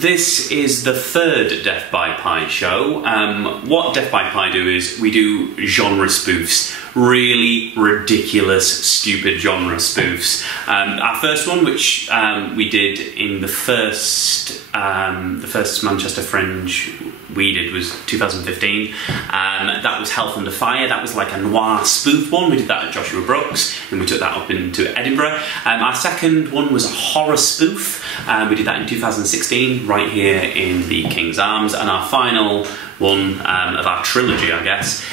This is the third Death by Pie show. What Death by Pie do is we do genre spoofs. Really ridiculous, stupid genre spoofs. Our first one, which we did in the first Manchester Fringe we did, was 2015. That was Health Under Fire. That was like a noir spoof one. We did that at Joshua Brooks, and we took that up into Edinburgh. Our second one was a horror spoof. We did that in 2016, right here in the King's Arms. And our final one of our trilogy, I guess,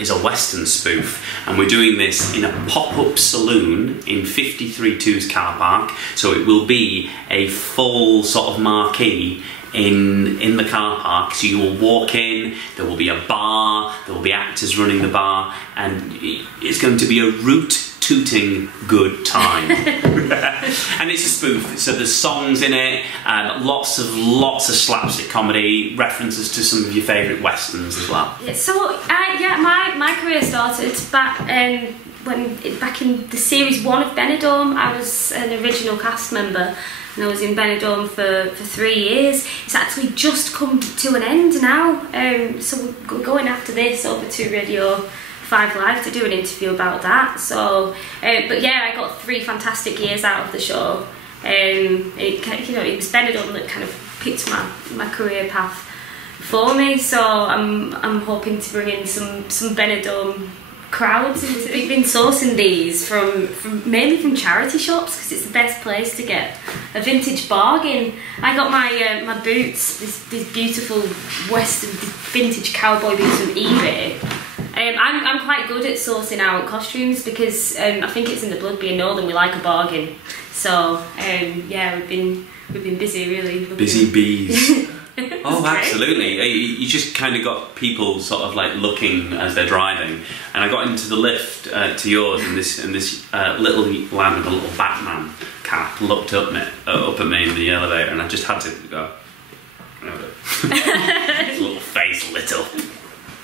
is a Western spoof. And we're doing this in a pop-up saloon in 53-2's car park. So it will be a full sort of marquee in the car park. So you will walk in, there will be a bar, there will be actors running the bar, and it's going to be a root-tooting good time. And it's a spoof, so there's songs in it, lots of slapstick comedy, references to some of your favourite westerns as well. So my career started back in the series 1 of Benidorm. I was an original cast member, and I was in Benidorm for 3 years. It's actually just come to an end now, so we're going after this over to Radio 5 Live to do an interview about that. So, but yeah, I got 3 fantastic years out of the show. It was Benidorm that kind of picked my career path for me. So I'm hoping to bring in some Benidorm crowds. We've been sourcing these mainly from charity shops, because it's the best place to get a vintage bargain. I got my boots, these beautiful Western vintage cowboy boots from eBay. I'm quite good at sourcing out costumes, because I think it's in the blood, being northern, we like a bargain. So yeah, we've been busy, really. Busy bees. Oh, absolutely. You just kind of got people sort of like looking as they're driving, and I got into the lift to yours, and this little lad with a little Batman cap looked up at me in the elevator, and I just had to go. His little face lit up.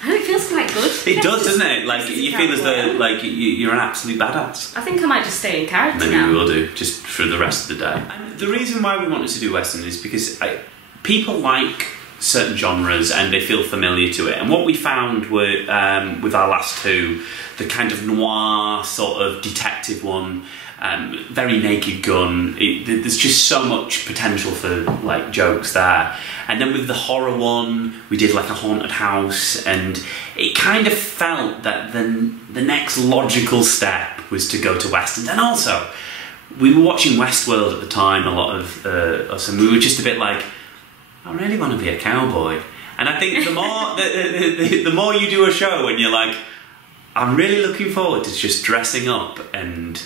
And it feels quite good. It does, doesn't it? Like you feel as though like you're an absolute badass. I think I might just stay in character now. Maybe we will do, just for the rest of the day. And the reason why we wanted to do Western is because people like certain genres and they feel familiar to it. And what we found were, with our last 2, the kind of noir sort of detective one, very Naked Gun, there's just so much potential for like jokes there. And then with the horror one, we did like a haunted house, and it kind of felt that the next logical step was to go to Westerns. And also, we were watching Westworld at the time, a lot of us, and we were just a bit like, I really want to be a cowboy. And I think the more the more you do a show and you're like, I'm really looking forward to just dressing up and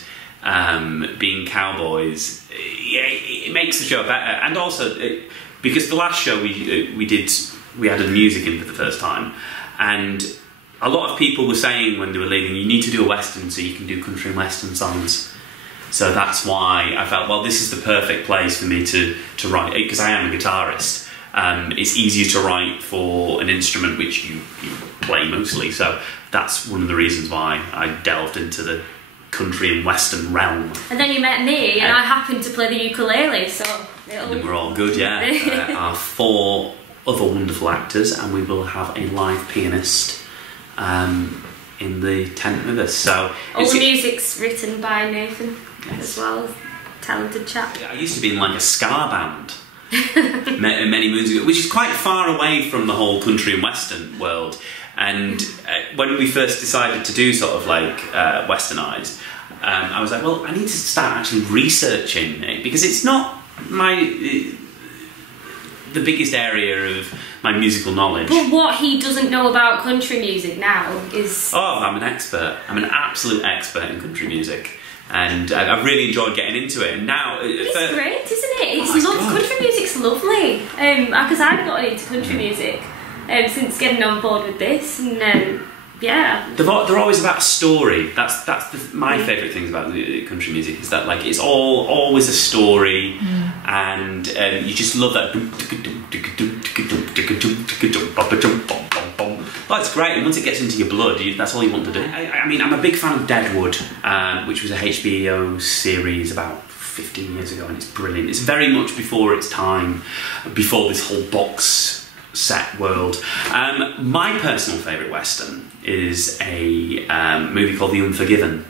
being cowboys, it makes the show better. And also, because the last show we added music in for the first time, and a lot of people were saying when they were leaving, you need to do a Western so you can do country and Western songs. So that's why I felt, well, this is the perfect place for me to write, because I am a guitarist. It's easier to write for an instrument which you play mostly, so that's one of the reasons why I delved into the country and Western realm. And then you met me, and I happened to play the ukulele, so... And then we're all good, yeah. Our 4 other wonderful actors, and we will have a live pianist in the tent with us. So all the music's written by Nathan, yes, as well. Talented chap. I used to be in like a ska band many moons ago, which is quite far away from the whole country and Western world. And when we first decided to do sort of like Westernized, I was like, well, I need to start actually researching it, because it's not the biggest area of my musical knowledge. But what he doesn't know about country music now is... Oh, I'm an expert. I'm an absolute expert in country music. And I've really enjoyed getting into it. And now... It's great, isn't it? Country music's lovely. Because I've gotten into country music since getting on board with this. And yeah. They're always about a story. That's my favourite things about country music, is that like it's always a story, and you just love that. Oh, it's great, and once it gets into your blood, that's all you want to do. I mean, I'm a big fan of Deadwood, which was a HBO series about 15 years ago, and it's brilliant. It's very much before its time, before this whole box set world. My personal favourite Western is a movie called The Unforgiven,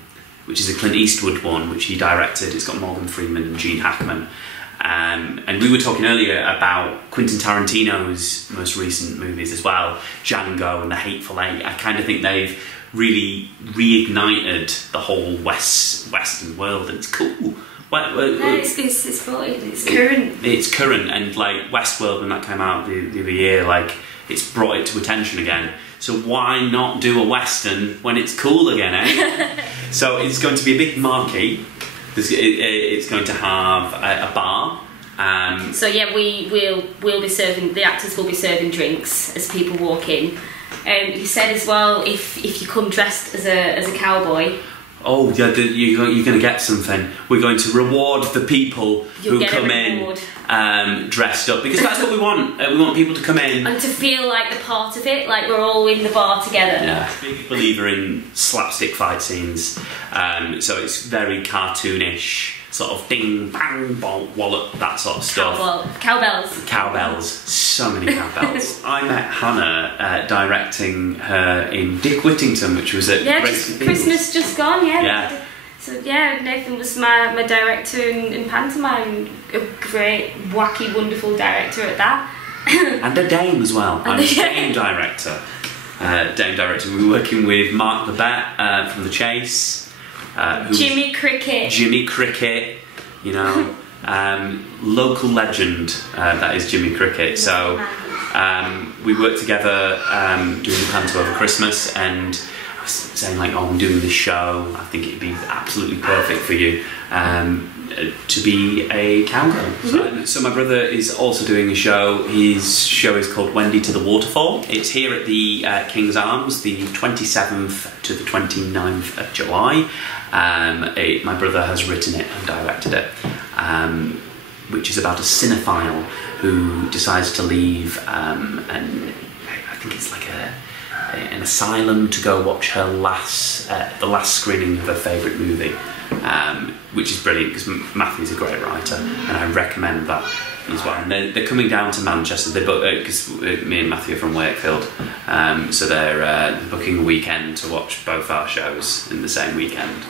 which is a Clint Eastwood one, which he directed. It's got Morgan Freeman and Gene Hackman. And we were talking earlier about Quentin Tarantino's most recent movies as well, Django and The Hateful Eight. I kind of think they've really reignited the whole Western world, and it's cool. It's current. It's current, and like Westworld, when that came out the other year, like it's brought it to attention again. So why not do a Western when it's cool again, eh? So it's going to be a big marquee. It's going to have a bar. So yeah, we'll be serving, the actors will be serving drinks as people walk in. You said as well, if you come dressed as a cowboy. Oh yeah, you're going to get something. We're going to reward the people who come in dressed up, because that's what we want. We want people to come in and to feel like they're part of it, like we're all in the bar together. Yeah, big believer in slapstick fight scenes. So it's very cartoonish, sort of ding bang bong wallop, that sort of stuff. Cowbells. So many cowbells. I met Hannah directing her in Dick Whittington, which was at Christmas just gone. Yeah. So yeah, Nathan was my director in pantomime. A great, wacky, wonderful director at that. And a dame as well. I'm a dame director. We were working with Mark Babette from The Chase. Jimmy Cricket, you know, local legend, that is Jimmy Cricket. So we worked together doing the panto over Christmas, and I was saying like, oh, I'm doing this show, I think it'd be absolutely perfect for you to be a cowgirl. Mm-hmm. So my brother is also doing a show. His show is called Wendy to the Waterfall. It's here at the King's Arms, the 27th to the 29th of July. My brother has written it and directed it, which is about a cinephile who decides to leave, and I think it's like an asylum to go watch her the last screening of her favourite movie, which is brilliant because Matthew's a great writer, and I recommend that as well. And they're coming down to Manchester, because me and Matthew are from Wakefield, so they're booking a weekend to watch both our shows in the same weekend.